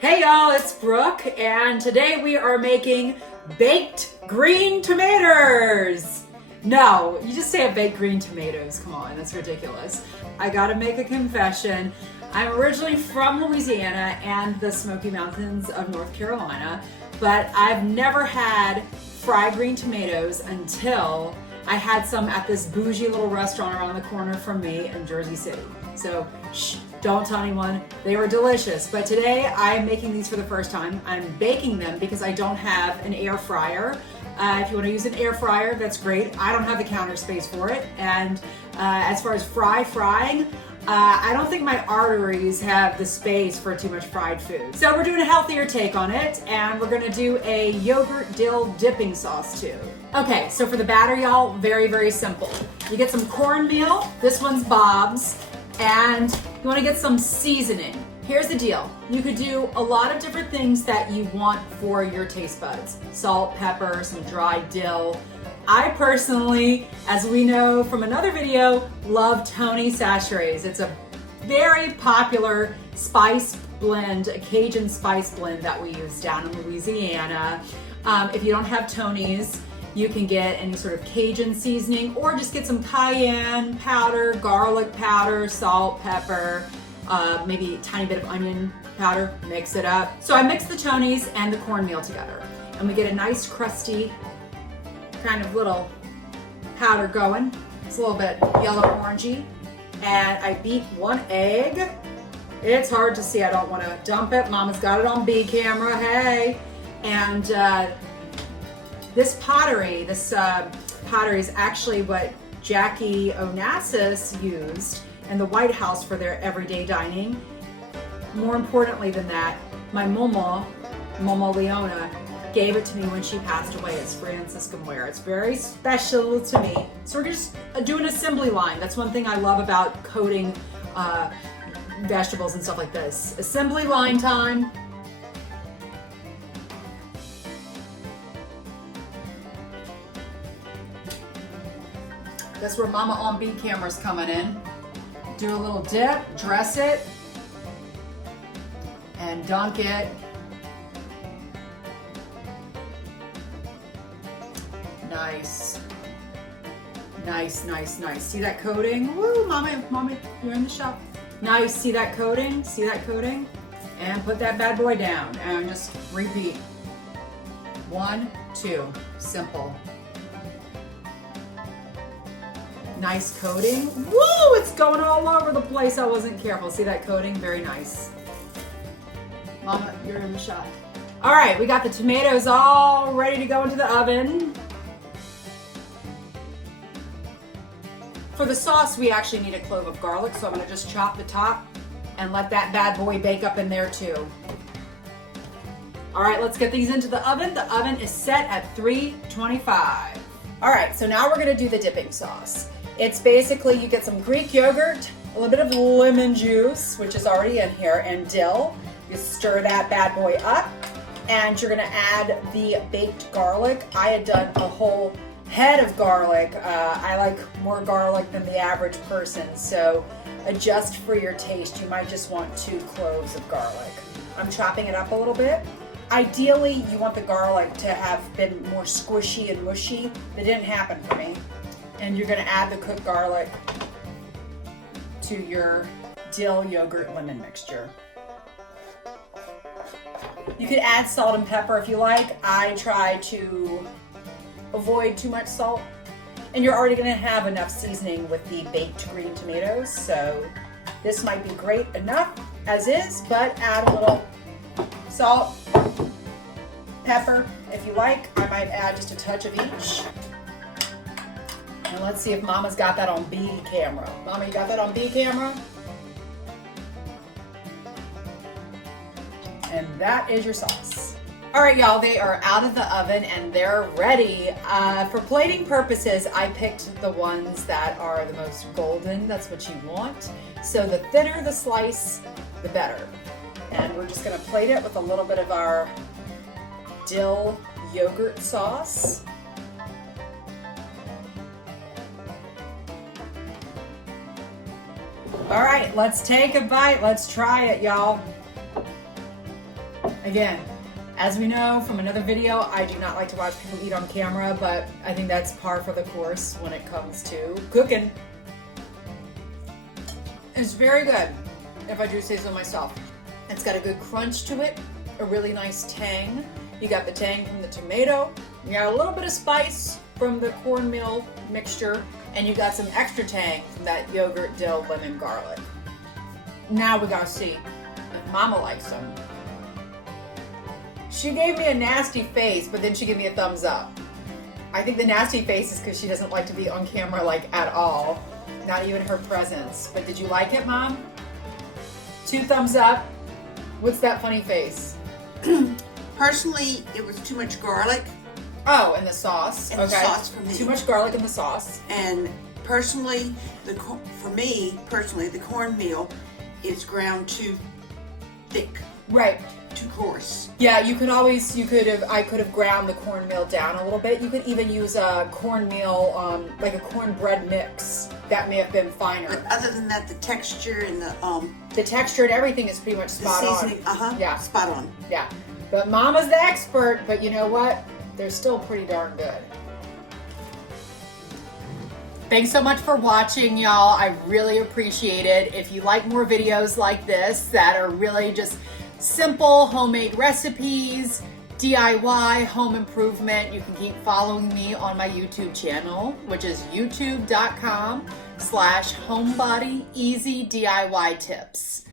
Hey y'all, it's Brooke, and today we are making baked green tomatoes. No, you just say a baked green tomatoes. Come on, that's ridiculous. I gotta make a confession. I'm originally from Louisiana and the Smoky Mountains of North Carolina, but I've never had fried green tomatoes until I had some at this bougie little restaurant around the corner from me in Jersey City. So, shh, don't tell anyone. They were delicious. But today I'm making these for the first time. I'm baking them because I don't have an air fryer. If you want to use an air fryer, that's great. I don't have the counter space for it. And as far as frying, I don't think my arteries have the space for too much fried food. So we're doing a healthier take on it, and we're gonna do a yogurt dill dipping sauce too. Okay, so for the batter, y'all, very, very simple. You get some cornmeal, this one's Bob's, and you wanna get some seasoning. Here's the deal. You could do a lot of different things that you want for your taste buds. Salt, pepper, some dried dill. I personally, as we know from another video, love Tony Chachere's. It's a very popular spice blend, a Cajun spice blend that we use down in Louisiana. If you don't have Tony's, you can get any sort of Cajun seasoning or just get some cayenne powder, garlic powder, salt, pepper, maybe a tiny bit of onion powder, mix it up. So I mix the Tony's and the cornmeal together, and we get a nice crusty kind of little powder going. It's a little bit yellow orangey. And I beat one egg. It's hard to see, I don't want to dump it. Mama's got it on B camera, hey. And this pottery is actually what Jackie Onassis used in the White House for their everyday dining. More importantly than that, my Momo Leona, gave it to me when she passed away. It's Franciscan ware. It's very special to me. So we're just doing an assembly line. That's one thing I love about coating vegetables and stuff like this. Assembly line time. That's where Mama on B camera's coming in. Do a little dip, dress it, and dunk it. Nice. Nice. See that coating? Woo, Mama, you're in the shop. Nice, see that coating? And put that bad boy down and just repeat. 1, 2, simple. Nice coating. Woo, it's going all over the place. I wasn't careful. See that coating? Very nice. Mama, you're in the shop. All right, we got the tomatoes all ready to go into the oven. For the sauce, we actually need a clove of garlic, so I'm gonna just chop the top and let that bad boy bake up in there too. All right, let's get these into the oven. The oven is set at 325. All right, so now we're gonna do the dipping sauce. It's basically, you get some Greek yogurt, a little bit of lemon juice, which is already in here, and dill. You stir that bad boy up, and you're gonna add the baked garlic. I had done a whole head of garlic. I like more garlic than the average person, so adjust for your taste. You might just want 2 cloves of garlic. I'm chopping it up a little bit. Ideally, you want the garlic to have been more squishy and mushy. That didn't happen for me. And you're gonna add the cooked garlic to your dill yogurt lemon mixture. You could add salt and pepper if you like. I try to avoid too much salt, and you're already going to have enough seasoning with the baked green tomatoes, so this might be great enough as is, but add a little salt, pepper if you like. I might add just a touch of each. And let's see if Mama's got that on B camera. Mama, you got that on B camera? And that is your sauce. All right, y'all, they are out of the oven and they're ready. For plating purposes, I picked the ones that are the most golden. That's what you want. So the thinner the slice, the better. And we're just gonna plate it with a little bit of our dill yogurt sauce. All right, let's take a bite. Let's try it, y'all. Again, as we know from another video, I do not like to watch people eat on camera, but I think that's par for the course when it comes to cooking. It's very good, if I do say so myself. It's got a good crunch to it, a really nice tang. You got the tang from the tomato, you got a little bit of spice from the cornmeal mixture, and you got some extra tang from that yogurt, dill, lemon, garlic. Now we gotta see if Mama likes them. She gave me a nasty face, but then she gave me a thumbs up. I think the nasty face is because she doesn't like to be on camera like at all. Not even her presence. But did you like it, Mom? 2 thumbs up. What's that funny face? Personally, it was too much garlic. Oh, and the sauce. And the sauce for me. Too much garlic in the sauce. And personally, for me, the cornmeal is ground too thick. Right. Too coarse. Yeah, I could have ground the cornmeal down a little bit. You could even use a cornmeal, like a cornbread mix. That may have been finer. But other than that, the texture and the texture and everything is pretty much spot on. Yeah, spot on. Yeah. But Mama's the expert, but you know what? They're still pretty darn good. Thanks so much for watching, y'all. I really appreciate it. If you like more videos like this that are really just simple homemade recipes, DIY, home improvement, you can keep following me on my YouTube channel, which is youtube.com/homebodyeasydiytips.